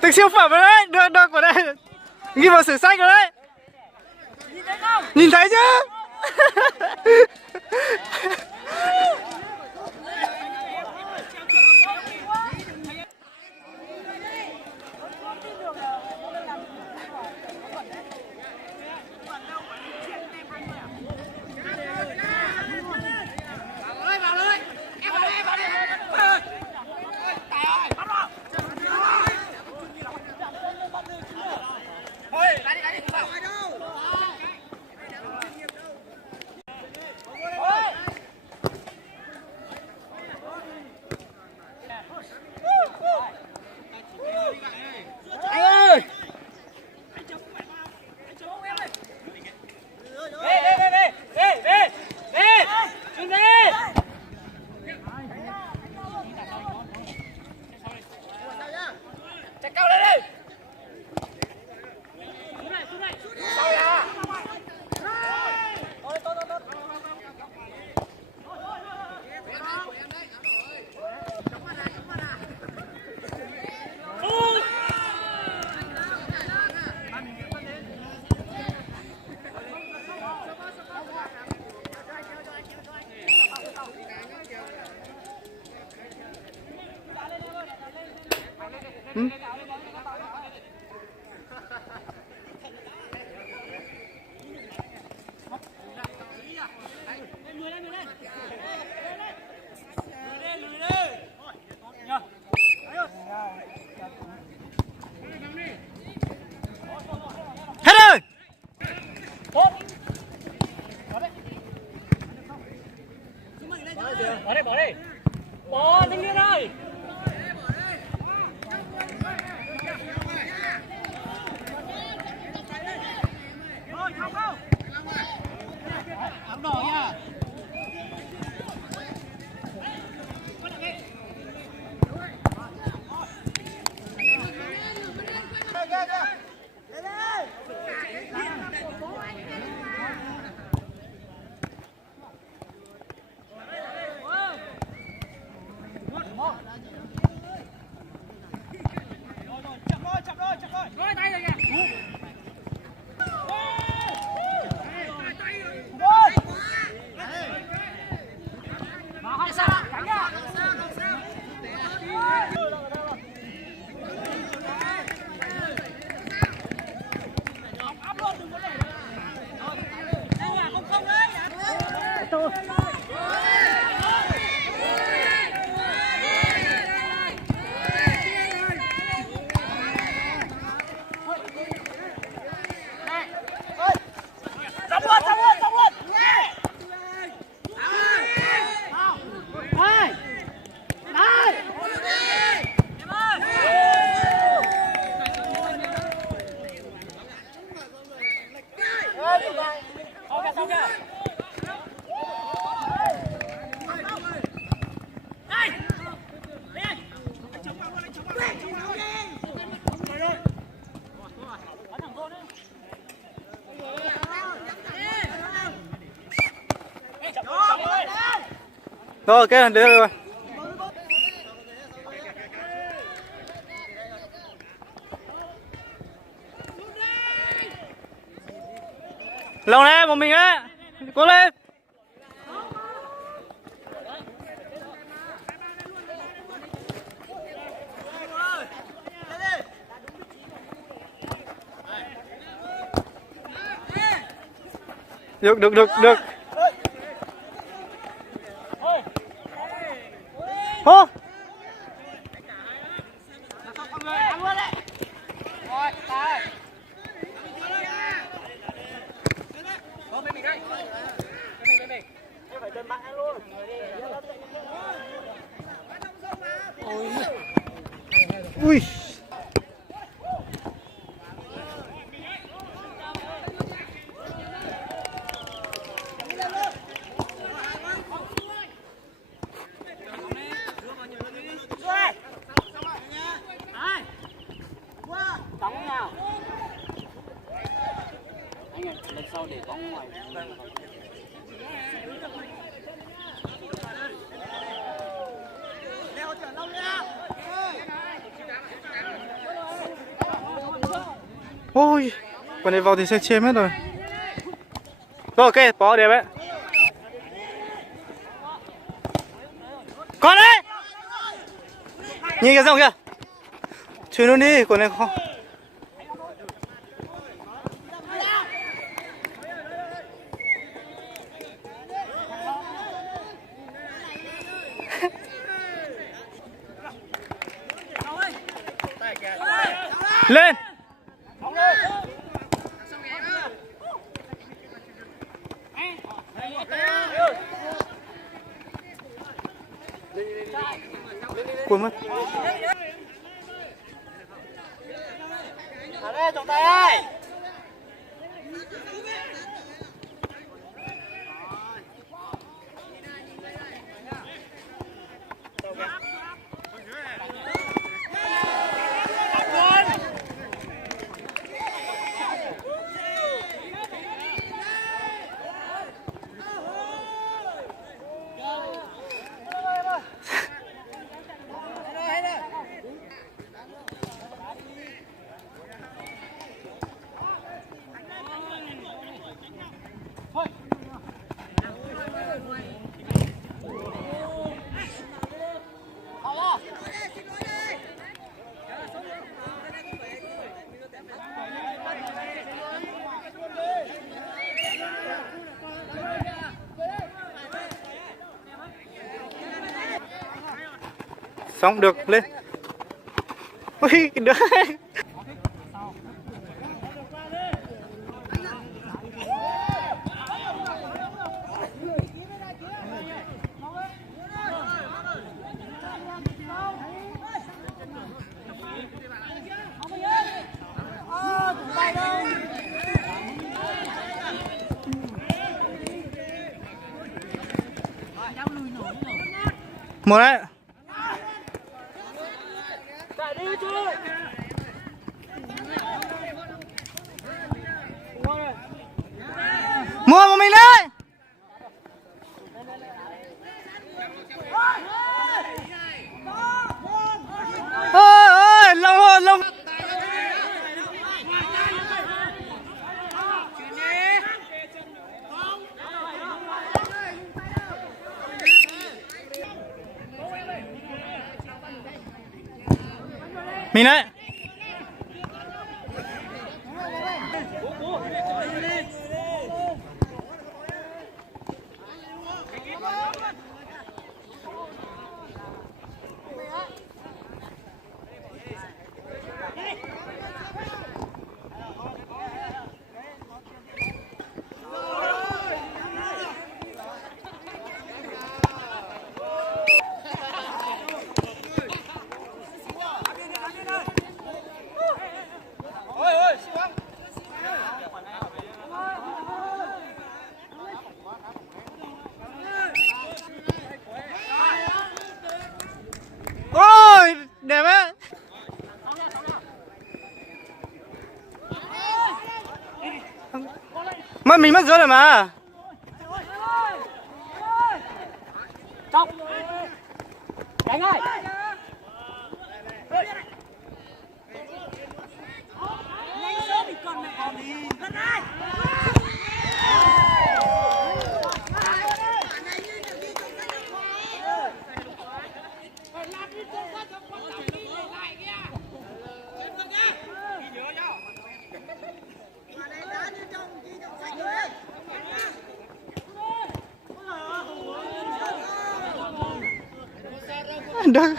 Từng siêu phẩm rồi đấy, được vào đây. Ghi vào sử sách rồi đấy. Nhìn thấy không? Nhìn thấy chứ. Bỏ đi. Bỏ thanh niên ơi. Rồi ok đến rồi. Lòng này một mình đấy. Cố lên. Được. Hô. Ui. Đóng nào. Anh ơi, lần sau để có ngoài. Ôi, con này vào thì sẽ chêm hết rồi. Rồi ok, bỏ đẹp đấy. Con đấy. Nhìn cái rồng kìa. Chơi luôn đi, con này không. Lên. Cuốn mất. Thả đây, trọng tài ơi. Xong được lên. Ui cái đứa. Một đấy. Mua một mình đấy. Ôi lông. Mình đấy. Ôi đẹp á. Mà mình mất rớt rồi mà. Trọng. Đánh ơi. Được.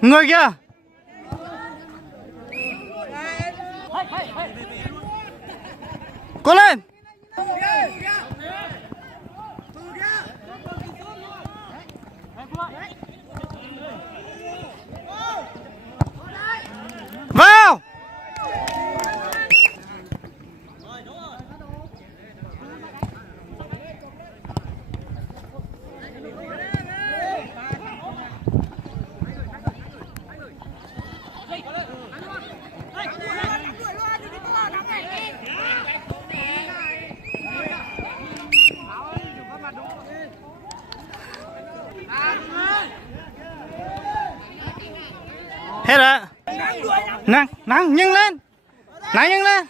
Người kia. Cố lên. Vào. Hết rồi. Nắng, nắng nhân lên. Nắng nhân lên.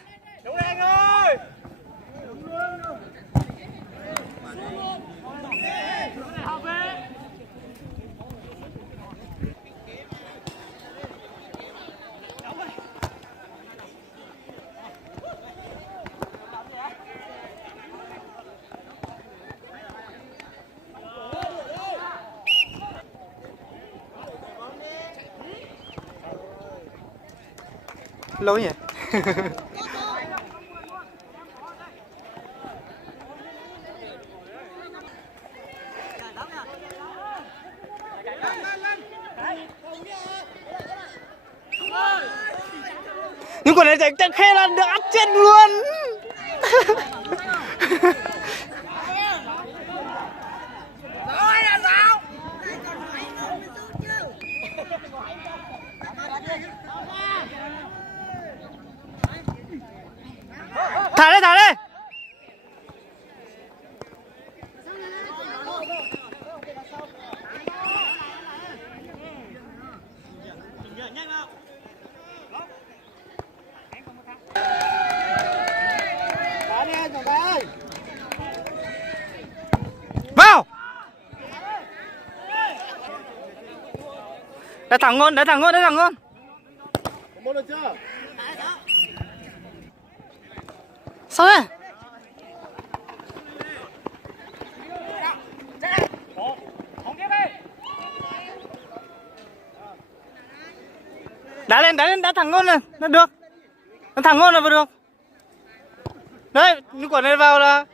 Lâu nhỉ. Nhưng quả này chạy khe là được áp chết luôn. Thả đây, thả đây. Vào. Đã thẳng ngon, đã thẳng ngon, đã thẳng ngon. Một được chưa? Sao đây? Đá lên, đá thẳng ngon này, nó được. Nó thẳng ngon là vừa được. Đấy, như quả này vào là.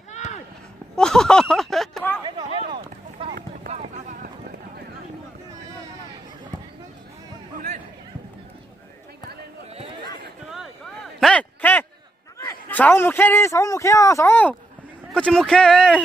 Này, khe. 6 một khe đi, 6 một khe à, 6. Có chỉ một khe.